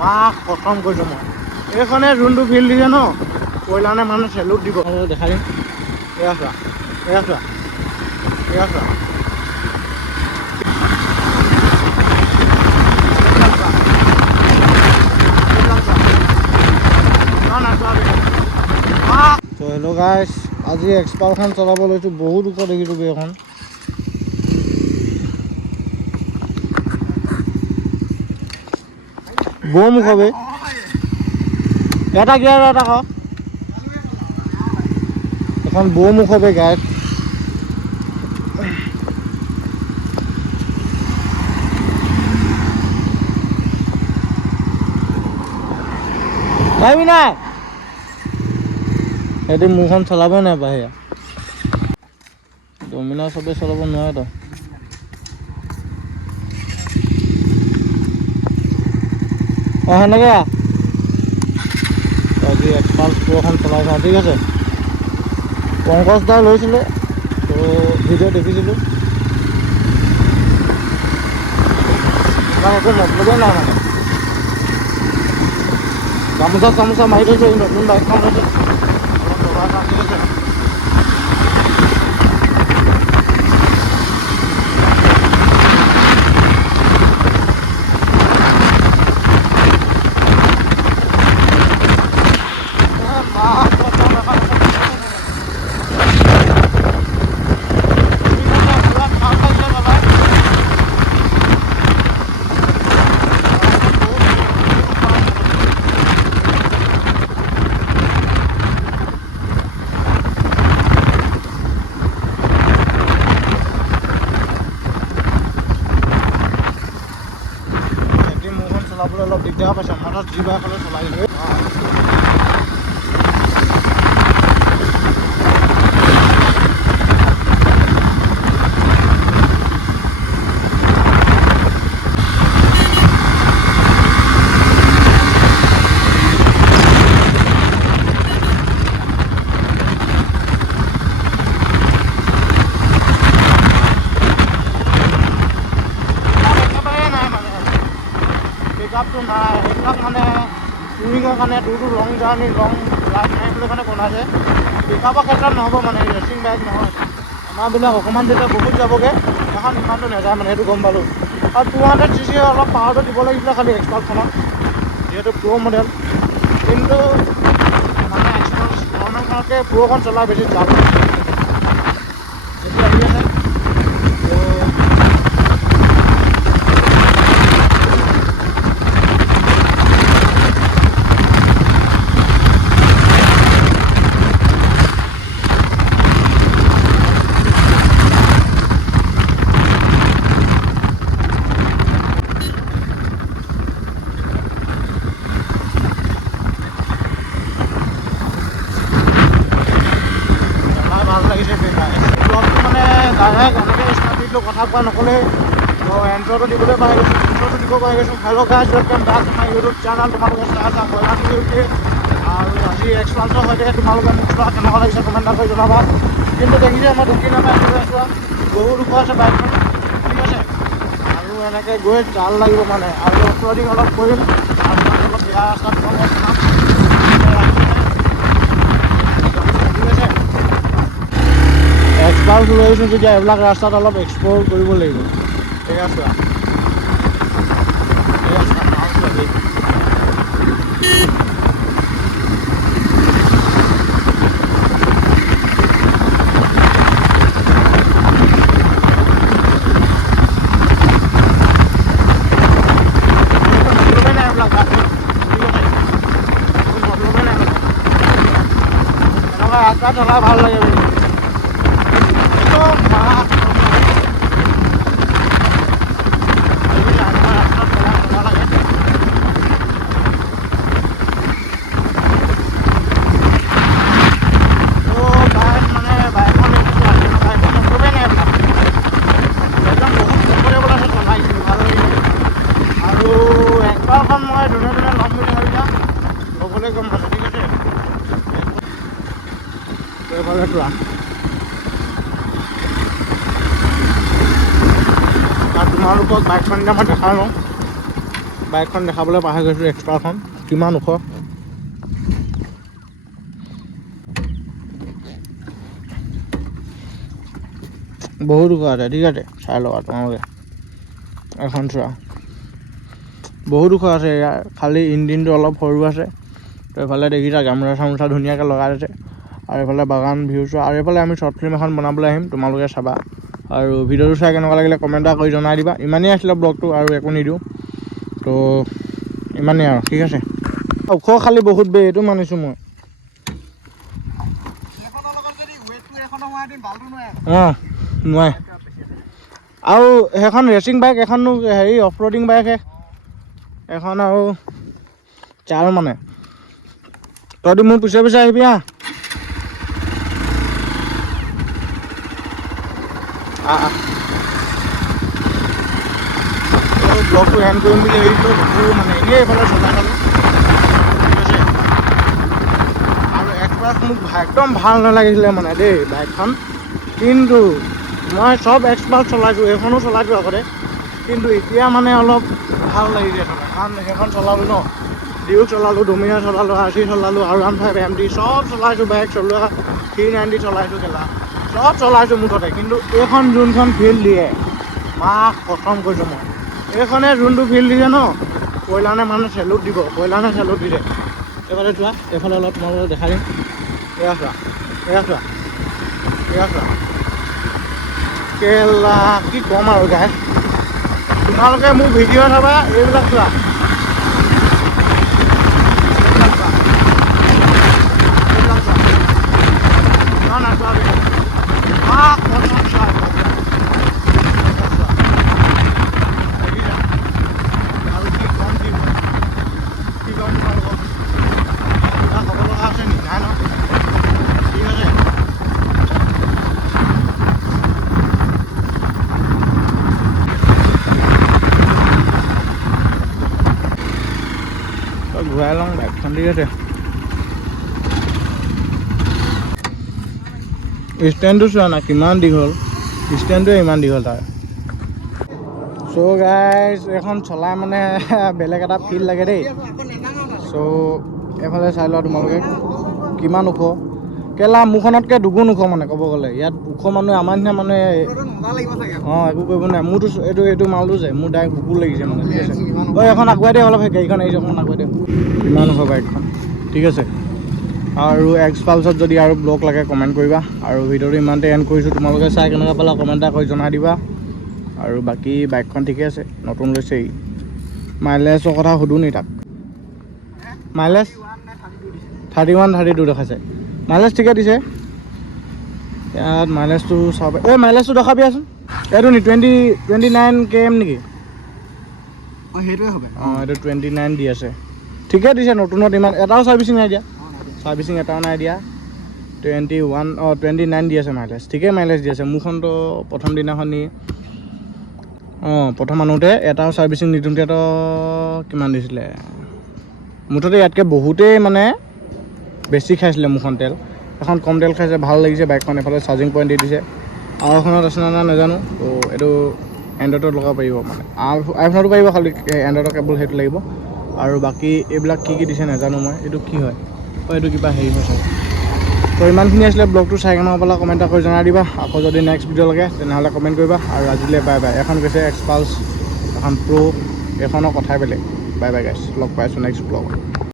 মাক খতম কৰিছোঁ মই এইখনে যোনটো ফিল্ড দিছে ন কইলানে মানে চেলুট দিব দেখাই দিম এয়া চোৱা এয়া চোৱা এয়া চোৱা তো হেল্ল' গাইছ আজি এক্সপালখন চলাব লৈছোঁ বহুত ওখ দেখিছোঁ এইখন বৌ মুখ হবে এটা গিয়াৰ এটা ক এখন বৌ মুখ হবে গাইছ পাৰিবি নাই সিহঁতে মোৰখন চলাব নাই বাহিৰা ডমিনাৰ চবে চলাব নোৱাৰে তো অঁ সেনেকৈ আজি এক্সপালছ এখন চলাই চাওঁ ঠিক আছে পংকজ দাই লৈছিলে তো ভিডিঅ' দেখিছিলোঁ একো মতলবেই নাই মানে গামোচা চামোচা মাৰি থৈছে এই নতুন বাইকখন লৈছে ঠিক আছে চলাবলৈ অলপ দিগদাৰ পাইছে মানত যি বাইকলে চলাই দিলে পিকআপটো নাই সেইবিলাক মানে টুৰিঙৰ কাৰণে টুৰটো লং জাৰ্ণি লং ৰাইড মাৰিবলৈ কাৰণে বনাইছে পিকআপৰ ক্ষেত্ৰত নহ'ব মানে ৰেচিং বাইক নহয় আমাৰবিলাক অকণমান যেতিয়া বহুত যাবগৈ এখন ইমানটো নাযায় মানে সেইটো গম পালোঁ আৰু 200cc অলপ পাৱাৰটো দিব লাগিছিলে খালি এক্সপালছখনত যিহেতু প্ৰ' মডেল কিন্তু মানে এক্সপালছ নৰ্মেলখনতকৈ প্ৰ'খন চলাই বেছি ভাল যেতিয়া আহি আছে কথা কোৱা নক'লেই এণ্ট্ৰটো দিবলৈ পাই গৈছোঁ এণ্ট্ৰটো দিব পাই গৈছোঁ hello' guys welcome back to my YouTube channel তোমালোকে চাই আছা কয়লা ইউটিউব আৰু আজি এক্সপালছৰ সৈতে তোমালোকে মোক চোৱা কেনেকুৱা লাগিছে কমেণ্ট এটা কৰি জনাবা কিন্তু দেখিছে মই ঢুকি নাপাই চোৱা বহুত ওখ আছে বাইকখন ঠিক আছে আৰু এনেকৈ গৈ জাল লাগিব মানে আৰু অফৰডিং অলপ কৰিম আৰু অলপ বেয়া ৰাস্তাত এক্সপালছ লৈ আহিছোঁ যেতিয়া এইবিলাক ৰাস্তাত অলপ এক্সপ্ল'ৰ কৰিব লাগিব ঠিক আছে ৰাস্তা চলাই ভাল লাগে তোমালোকক বাইকখন মই দেখা লওঁ বাইকখন দেখাবলৈ পাহৰি গৈছোঁ, এক্সপালখন কিমান ওখ। বহুত ওখ আছে, ঠিক আছে চাই লবা তোমালোকে এখন চোৱা। বহুত ওখ আছে ইয়াৰ, খালি ইঞ্জিনটো অলপ সৰু আছে। তো এইফালে দেখিছা গামোচা চামোচা ধুনীয়াকৈ লগাই আছে। আৰু এইফালে বাগান ভিউ চোৱা। আৰু এইফালে আমি শ্বৰ্ট ফিল্ম এখন বনাবলৈ আহিম, তোমালোকে চাবা। আৰু ভিডিঅ'টো চাই কেনেকুৱা লাগিলে কমেণ্ট এটা কৰি জনাই দিবা। ইমানেই আছিলে ব্লগটো, আৰু একো নিদিওঁ। তো ইমানেই আৰু, ঠিক আছে। ওখ খালি বহুত বে, এইটো মানিছোঁ মই। অঁ নোৱাৰে। আৰু সেইখন ৰেচিং বাইক, এখনো হেৰি অফ ৰ'ডিং বাইকহে এখন। আৰু চাল মানে তইতো মোৰ পিছে পিছে আহিবি হা। ব্লগটো এণ্ড কৰিম বুলি ভাবিছিলোঁ, নকৰোঁ মানে এনেই এইফালে চলাই খালোঁ, ঠিক আছে। আৰু এক্সপাৰ্ট মোক একদম ভাল নালাগিছিলে মানে দেই বাইকখন, কিন্তু মই চব এক্সপাৰ্ট চলাইছোঁ, এইখনো চলাইছোঁ আগতে, কিন্তু এতিয়া মানে অলপ ভাল লাগিছে চলাই। কাৰণ সেইখন চলালোঁ ন, ডিউ চলালোঁ, ডমিনাৰ চলালোঁ, RC চলালোঁ, R15 MT চব চলাইছোঁ। বাইক চলোৱা 390 চলাইছোঁ, কেলা চব চলাইছোঁ মুঠতে। কিন্তু এইখন যোনখন ফিল দিয়ে, মাক প্ৰথম কৈছোঁ মই, এইখনে যোনটো ফিল দিছে ন, কয়লানে মানে চেলুট দিব, কয়লানে চেলুট দিছে। এইফালে চোৱা, এইফালে অলপ তোমালোকক দেখাই দিম। এয়া চোৱা, এয়া চোৱা, এয়া চোৱা, কেলা কি ক'ম আৰু গাইছ, তোমালোকে মোৰ ভিডিঅ' চাবা, এইবিলাক চোৱা, ঘূৰাই লওঁ বাইকখন, ঠিক আছে। ষ্টেণ্ডটো চোৱা না কিমান দীঘল, ষ্টেণ্ডটোৱে ইমান দীঘল তাৰ। চ' গাইজ এইখন চলাই মানে বেলেগ এটা ফিল লাগে দেই। চ' এইফালে চাই লোৱা তোমালোকে কিমান ওখ, কেলা মোৰখনতকৈ দুগুণ ওখ মানে ক'ব গ'লে। ইয়াত ওখ মানুহে, আমাৰ নিচিনা মানুহে অঁ একো কৰিব নোৱাৰে। মোৰতো এইটো মালটো যে মোৰ ডাইৰেক্ট বুকু লাগিছে মানে, ঠিক আছে। ঐ এখন আগুৱাই দিয়ে অলপ, সেই গাড়ীখন আহিছে, অকণমান আগুৱাই দিয়ে। কিমান ওখ বাইকখন, ঠিক আছে। আৰু এক্সপালছত যদি আৰু ব্লগ লাগে কমেণ্ট কৰিবা। আৰু ভিডিঅ'টো ইমানতে এণ্ড কৰিছোঁ, তোমালোকে চাই কেনেকুৱা পালা কমেণ্ট এটা কৰি জনাই দিবা। আৰু বাকী বাইকখন ঠিকে আছে, নতুন লৈছেই। মাইলেজৰ কথা সুধোঁ নি তাক, মাইলেজ 31 32 দেখাইছে, মাইলেজ ঠিকে দিছে। ইয়াত মাইলেজটো চাব, এই মাইলেজটো দেখাবিচোন। এইটো নি 29 km নেকি? অঁ সেইটোৱে হবে। অঁ এইটো 29 দি আছে, ঠিকে দিছে। নতুনত ইমান এটাও ছাৰ্ভিচিং নাই দিয়া, ছাৰ্ভিচিং এটাও নাই দিয়া। 29 দি আছে মাইলেজ, ঠিকেই মাইলেজ দি আছে। মোৰখনতো প্ৰথম দিনাখন নি প্ৰথম আনোতে এটাও ছাৰ্ভিচিং নিদিওঁতেতো কিমান দিছিলে, মুঠতে ইয়াতকৈ বহুতেই মানে বেছি খাইছিলে মোৰখন তেল। এখন কম তেল খাইছে, ভাল লাগিছে বাইকখন। এইফালে চাৰ্জিং পইণ্ট দি দিছে। আৰু এখনত আছে না নাজানো। তো এইটো এণ্ড্ৰইডত লগাব পাৰিব মানে, আইফোনতো পাৰিব, খালি এণ্ড্ৰইডৰ কেবল সেইটো লাগিব। আৰু বাকী এইবিলাক কি দিছে নাজানো মই, এইটো কি হয়, এইটো কিবা হেৰি হয় চাগে। তো ইমানখিনি আছিলে। ব্লগটো চাই কেনেকুৱা পালা কমেণ্ট এটা কৰি জনাই দিবা। আকৌ যদি নেক্সট ভিডিঅ' লাগে তেনেহ'লে কমেণ্ট কৰিবা। আৰু আজিলৈ বাই বাই। এখন গৈছে এক্সপালছ, এখন প্ৰ', এইখনৰ কথাই বেলেগ। বাই বাই গাইছ, লগ পাইছোঁ নেক্সট ব্লগত।